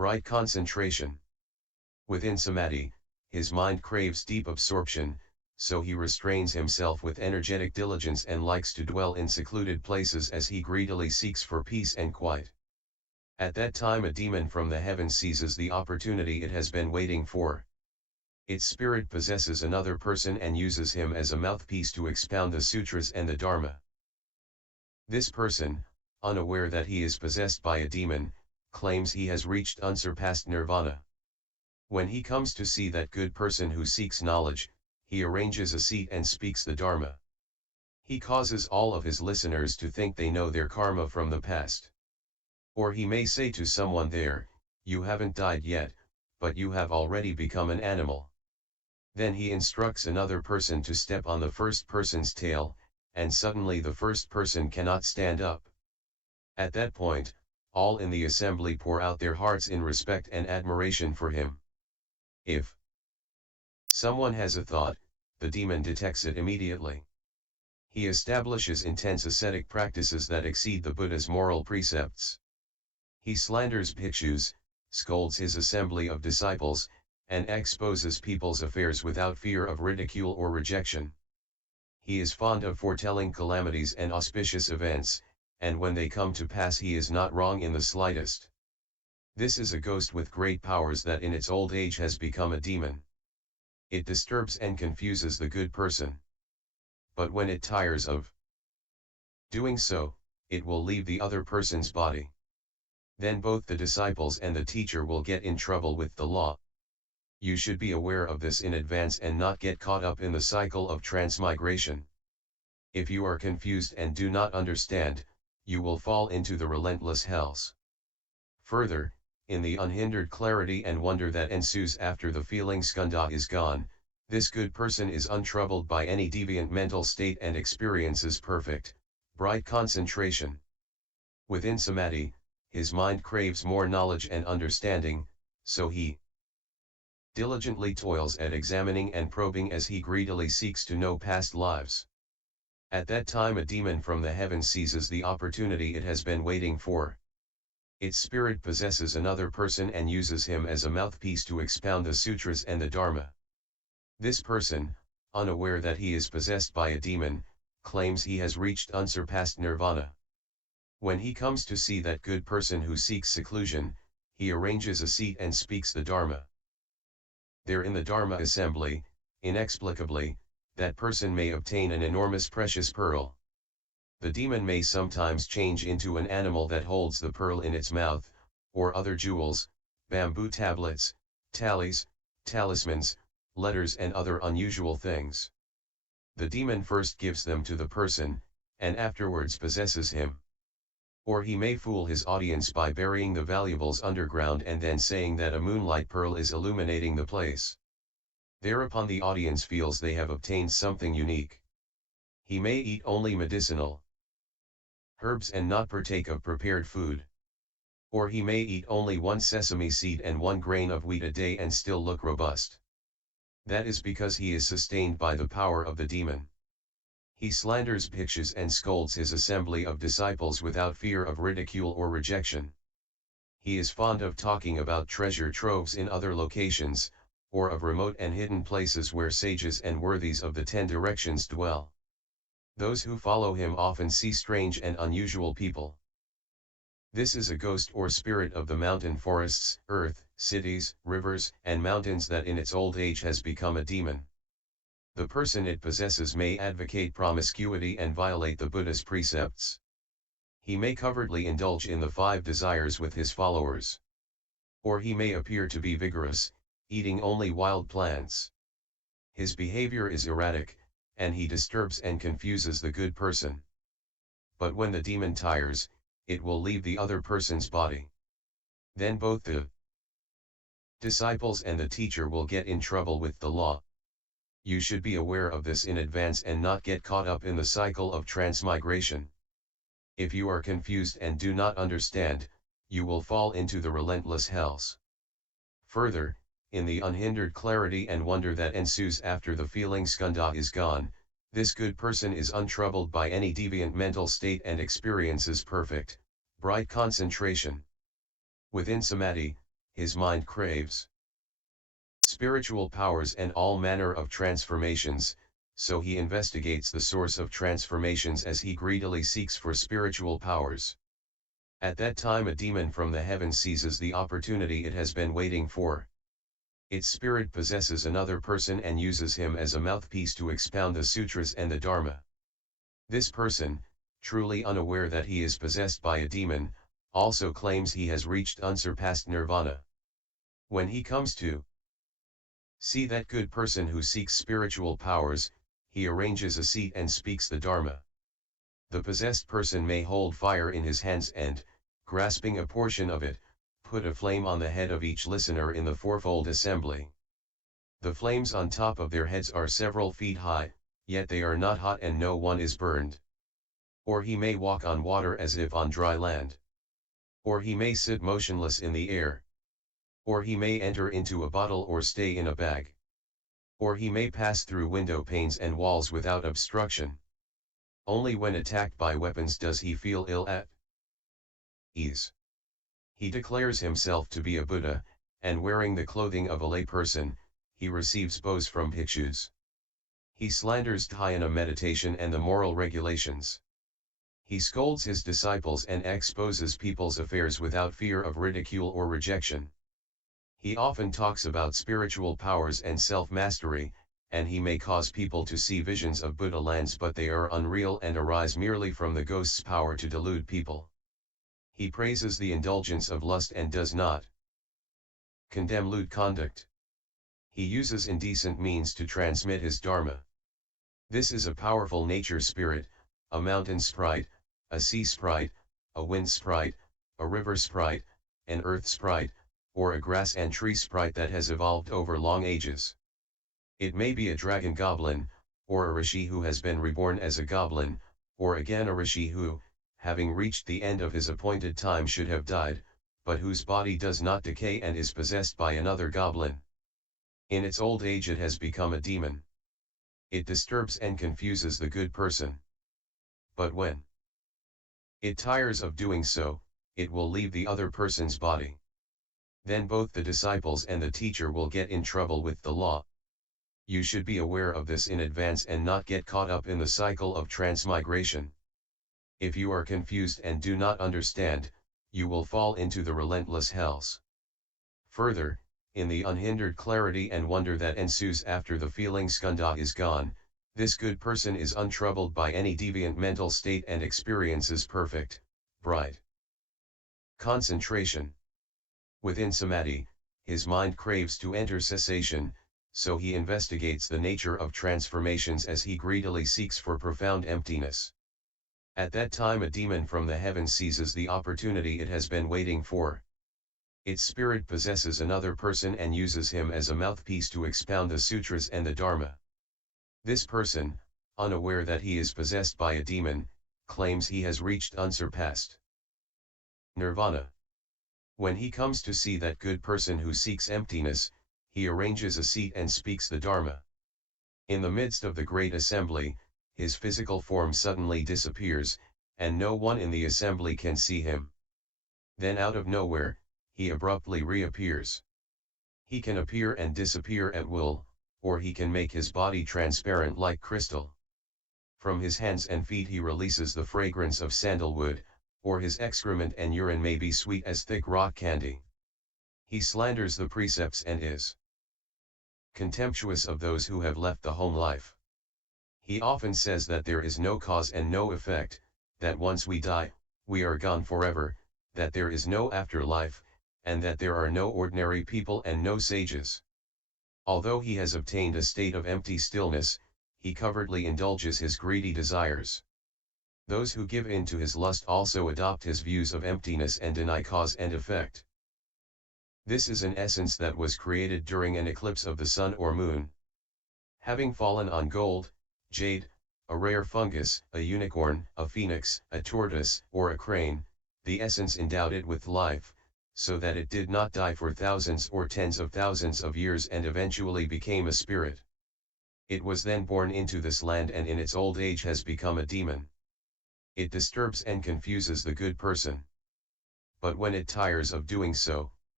Bright concentration. Within samadhi, his mind craves deep absorption, so he restrains himself with energetic diligence and likes to dwell in secluded places as he greedily seeks for peace and quiet. At that time a demon from the heavens seizes the opportunity it has been waiting for. Its spirit possesses another person and uses him as a mouthpiece to expound the sutras and the Dharma. This person, unaware that he is possessed by a demon, claims he has reached unsurpassed nirvana. When he comes to see that good person who seeks knowledge, he arranges a seat and speaks the Dharma. He causes all of his listeners to think they know their karma from the past. Or he may say to someone there, "You haven't died yet, but you have already become an animal." Then he instructs another person to step on the first person's tail, and suddenly the first person cannot stand up. At that point, all in the assembly pour out their hearts in respect and admiration for him. If someone has a thought, the demon detects it immediately. He establishes intense ascetic practices that exceed the Buddha's moral precepts. He slanders bhikshus, scolds his assembly of disciples, and exposes people's affairs without fear of ridicule or rejection. He is fond of foretelling calamities and auspicious events, and when they come to pass he is not wrong in the slightest. This is a ghost with great powers that in its old age has become a demon. It disturbs and confuses the good person. But when it tires of doing so, it will leave the other person's body. Then both the disciples and the teacher will get in trouble with the law. You should be aware of this in advance and not get caught up in the cycle of transmigration. If you are confused and do not understand, you will fall into the relentless hells. Further, in the unhindered clarity and wonder that ensues after the feeling skandha is gone, this good person is untroubled by any deviant mental state and experiences perfect, bright concentration. Within samadhi, his mind craves more knowledge and understanding, so he diligently toils at examining and probing as he greedily seeks to know past lives. At that time a demon from the heavens seizes the opportunity it has been waiting for. Its spirit possesses another person and uses him as a mouthpiece to expound the sutras and the Dharma. This person, unaware that he is possessed by a demon, claims he has reached unsurpassed nirvana. When he comes to see that good person who seeks seclusion, he arranges a seat and speaks the Dharma. There in the Dharma assembly, inexplicably, that person may obtain an enormous precious pearl. The demon may sometimes change into an animal that holds the pearl in its mouth, or other jewels, bamboo tablets, tallies, talismans, letters and other unusual things. The demon first gives them to the person, and afterwards possesses him. Or he may fool his audience by burying the valuables underground and then saying that a moonlight pearl is illuminating the place. Thereupon the audience feels they have obtained something unique. He may eat only medicinal herbs and not partake of prepared food. Or he may eat only one sesame seed and 1 grain of wheat a day and still look robust. That is because he is sustained by the power of the demon. He slanders bhikshus and scolds his assembly of disciples without fear of ridicule or rejection. He is fond of talking about treasure troves in other locations, or of remote and hidden places where sages and worthies of the 10 directions dwell. Those who follow him often see strange and unusual people. This is a ghost or spirit of the mountain forests, earth, cities, rivers, and mountains that in its old age has become a demon. The person it possesses may advocate promiscuity and violate the Buddha's precepts. He may covertly indulge in the 5 desires with his followers. Or he may appear to be vigorous, eating only wild plants. His behavior is erratic, and he disturbs and confuses the good person. But when the demon tires, it will leave the other person's body. Then both the disciples and the teacher will get in trouble with the law. You should be aware of this in advance and not get caught up in the cycle of transmigration. If you are confused and do not understand, you will fall into the relentless hells. Further, in the unhindered clarity and wonder that ensues after the feeling skandha is gone, this good person is untroubled by any deviant mental state and experiences perfect, bright concentration. Within samadhi, his mind craves spiritual powers and all manner of transformations, so he investigates the source of transformations as he greedily seeks for spiritual powers. At that time a demon from the heavens seizes the opportunity it has been waiting for. Its spirit possesses another person and uses him as a mouthpiece to expound the sutras and the Dharma. This person, truly unaware that he is possessed by a demon, also claims he has reached unsurpassed nirvana. When he comes to see that good person who seeks spiritual powers, he arranges a seat and speaks the Dharma. The possessed person may hold fire in his hands and, grasping a portion of it, put a flame on the head of each listener in the fourfold assembly. The flames on top of their heads are several feet high, yet they are not hot and no one is burned. Or he may walk on water as if on dry land. Or he may sit motionless in the air. Or he may enter into a bottle or stay in a bag. Or he may pass through window panes and walls without obstruction. Only when attacked by weapons does he feel ill at ease. He declares himself to be a Buddha, and wearing the clothing of a layperson, he receives bows from bhikshus. He slanders dhyana meditation and the moral regulations. He scolds his disciples and exposes people's affairs without fear of ridicule or rejection. He often talks about spiritual powers and self-mastery, and he may cause people to see visions of Buddha lands, but they are unreal and arise merely from the ghost's power to delude people. He praises the indulgence of lust and does not condemn lewd conduct. He uses indecent means to transmit his Dharma. This is a powerful nature spirit, a mountain sprite, a sea sprite, a wind sprite, a river sprite, an earth sprite, or a grass and tree sprite that has evolved over long ages. It may be a dragon goblin, or a rishi who has been reborn as a goblin, or again a rishi who, having reached the end of his appointed time, should have died, but whose body does not decay and is possessed by another goblin. In its old age it has become a demon. It disturbs and confuses the good person. But when it tires of doing so, it will leave the other person's body. Then both the disciples and the teacher will get in trouble with the law. You should be aware of this in advance and not get caught up in the cycle of transmigration. If you are confused and do not understand, you will fall into the relentless hells. Further, in the unhindered clarity and wonder that ensues after the feeling skandha is gone, this good person is untroubled by any deviant mental state and experiences perfect, bright concentration. Within samadhi, his mind craves to enter cessation, so he investigates the nature of transformations as he greedily seeks for profound emptiness. At that time a demon from the heavens seizes the opportunity it has been waiting for. Its spirit possesses another person and uses him as a mouthpiece to expound the sutras and the Dharma. This person, unaware that he is possessed by a demon, claims he has reached unsurpassed nirvana. When he comes to see that good person who seeks emptiness, he arranges a seat and speaks the Dharma. In the midst of the great assembly, his physical form suddenly disappears, and no one in the assembly can see him. Then out of nowhere, he abruptly reappears. He can appear and disappear at will, or he can make his body transparent like crystal. From his hands and feet he releases the fragrance of sandalwood, or his excrement and urine may be sweet as thick rock candy. He slanders the precepts and is contemptuous of those who have left the home life. He often says that there is no cause and no effect, that once we die, we are gone forever, that there is no afterlife, and that there are no ordinary people and no sages. Although he has obtained a state of empty stillness, he covertly indulges his greedy desires. Those who give in to his lust also adopt his views of emptiness and deny cause and effect. This is an essence that was created during an eclipse of the sun or moon. Having fallen on gold, jade, a rare fungus, a unicorn, a phoenix, a tortoise, or a crane, the essence endowed it with life, so that it did not die for thousands or tens of thousands of years and eventually became a spirit. It was then born into this land and in its old age has become a demon. It disturbs and confuses the good person. But when it tires of doing so,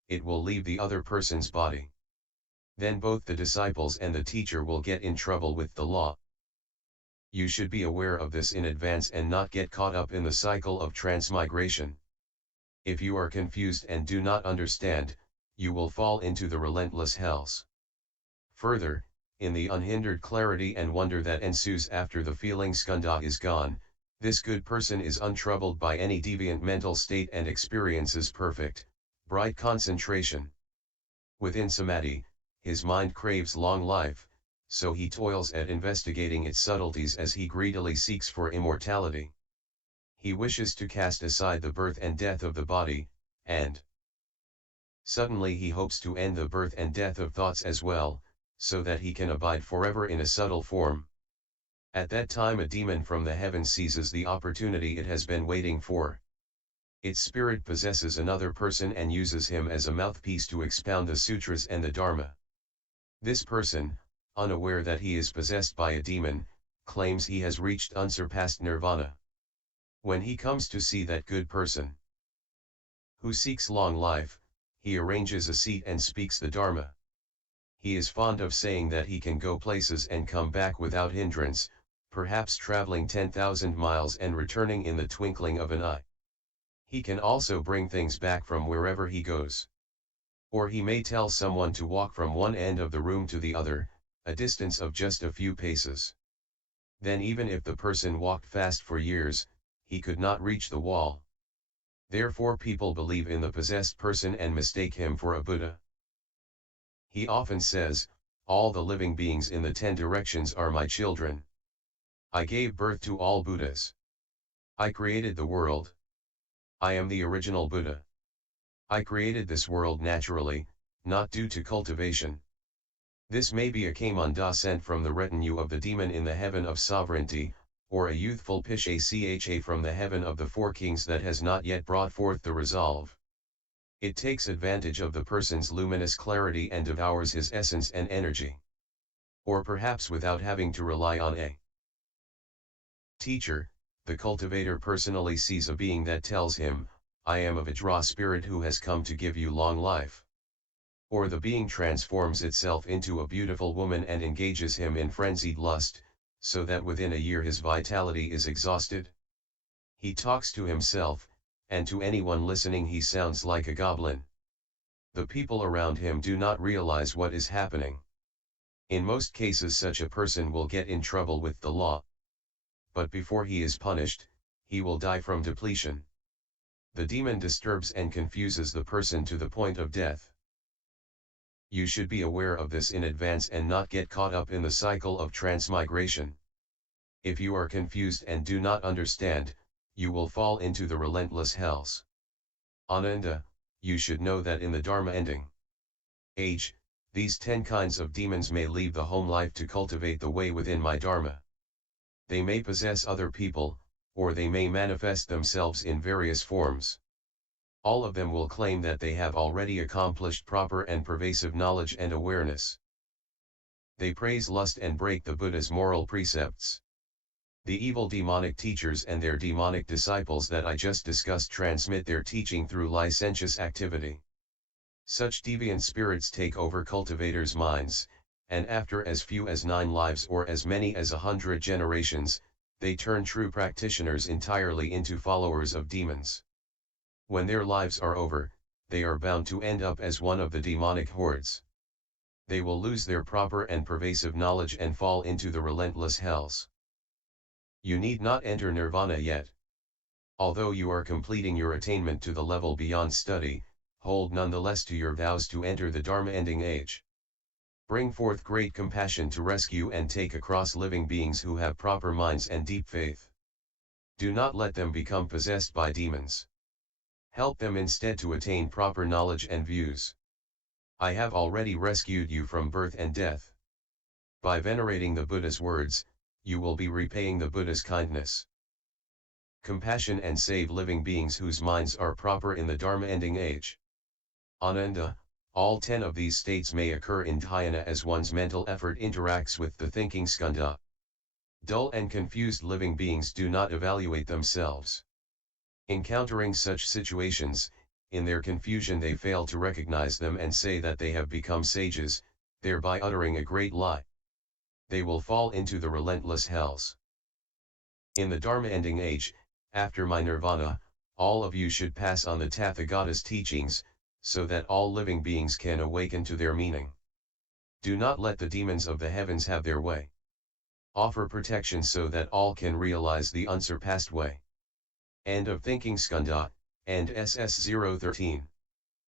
it will leave the other person's body. Then both the disciples and the teacher will get in trouble with the law. You should be aware of this in advance and not get caught up in the cycle of transmigration. If you are confused and do not understand, you will fall into the relentless hells. Further, in the unhindered clarity and wonder that ensues after the feeling skandha is gone, this good person is untroubled by any deviant mental state and experiences perfect, bright concentration. Within samadhi, his mind craves long life, so he toils at investigating its subtleties as he greedily seeks for immortality. He wishes to cast aside the birth and death of the body, and suddenly he hopes to end the birth and death of thoughts as well, so that he can abide forever in a subtle form. At that time a demon from the heavens seizes the opportunity it has been waiting for. Its spirit possesses another person and uses him as a mouthpiece to expound the sutras and the Dharma. This person, unaware that he is possessed by a demon, claims he has reached unsurpassed nirvana. When he comes to see that good person who seeks long life, he arranges a seat and speaks the Dharma. He is fond of saying that he can go places and come back without hindrance, perhaps traveling 10,000 miles and returning in the twinkling of an eye. He can also bring things back from wherever he goes. Or he may tell someone to walk from one end of the room to the other, a distance of just a few paces. Then even if the person walked fast for years, he could not reach the wall. Therefore people believe in the possessed person and mistake him for a Buddha. He often says, "All the living beings in the 10 directions are my children. I gave birth to all Buddhas. I created the world. I am the original Buddha. I created this world naturally, not due to cultivation." This may be a Kamanda sent from the retinue of the demon in the heaven of sovereignty, or a youthful Pisha from the heaven of the 4 kings that has not yet brought forth the resolve. It takes advantage of the person's luminous clarity and devours his essence and energy. Or perhaps without having to rely on a teacher, the cultivator personally sees a being that tells him, "I am a Vajra spirit who has come to give you long life." Or the being transforms itself into a beautiful woman and engages him in frenzied lust, so that within a year his vitality is exhausted. He talks to himself, and to anyone listening he sounds like a goblin. The people around him do not realize what is happening. In most cases such a person will get in trouble with the law. But before he is punished, he will die from depletion. The demon disturbs and confuses the person to the point of death. You should be aware of this in advance and not get caught up in the cycle of transmigration. If you are confused and do not understand, you will fall into the relentless hells. Ananda, you should know that in the Dharma-ending age, these 10 kinds of demons may leave the home life to cultivate the way within my Dharma. They may possess other people, or they may manifest themselves in various forms. All of them will claim that they have already accomplished proper and pervasive knowledge and awareness. They praise lust and break the Buddha's moral precepts. The evil demonic teachers and their demonic disciples that I just discussed transmit their teaching through licentious activity. Such deviant spirits take over cultivators' minds, and after as few as 9 lives or as many as 100 generations, they turn true practitioners entirely into followers of demons. When their lives are over, they are bound to end up as one of the demonic hordes. They will lose their proper and pervasive knowledge and fall into the relentless hells. You need not enter nirvana yet. Although you are completing your attainment to the level beyond study, hold nonetheless to your vows to enter the Dharma-ending age. Bring forth great compassion to rescue and take across living beings who have proper minds and deep faith. Do not let them become possessed by demons. Help them instead to attain proper knowledge and views. I have already rescued you from birth and death. By venerating the Buddha's words, you will be repaying the Buddha's kindness. Compassion and save living beings whose minds are proper in the Dharma-ending age. Ananda, all 10 of these states may occur in dhyana as one's mental effort interacts with the thinking skandha. Dull and confused living beings do not evaluate themselves. Encountering such situations, in their confusion they fail to recognize them and say that they have become sages, thereby uttering a great lie. They will fall into the relentless hells. In the Dharma-ending age, after my nirvana, all of you should pass on the Tathagata's teachings, so that all living beings can awaken to their meaning. Do not let the demons of the heavens have their way. Offer protection so that all can realize the unsurpassed way. End of thinking Skanda, and SS013.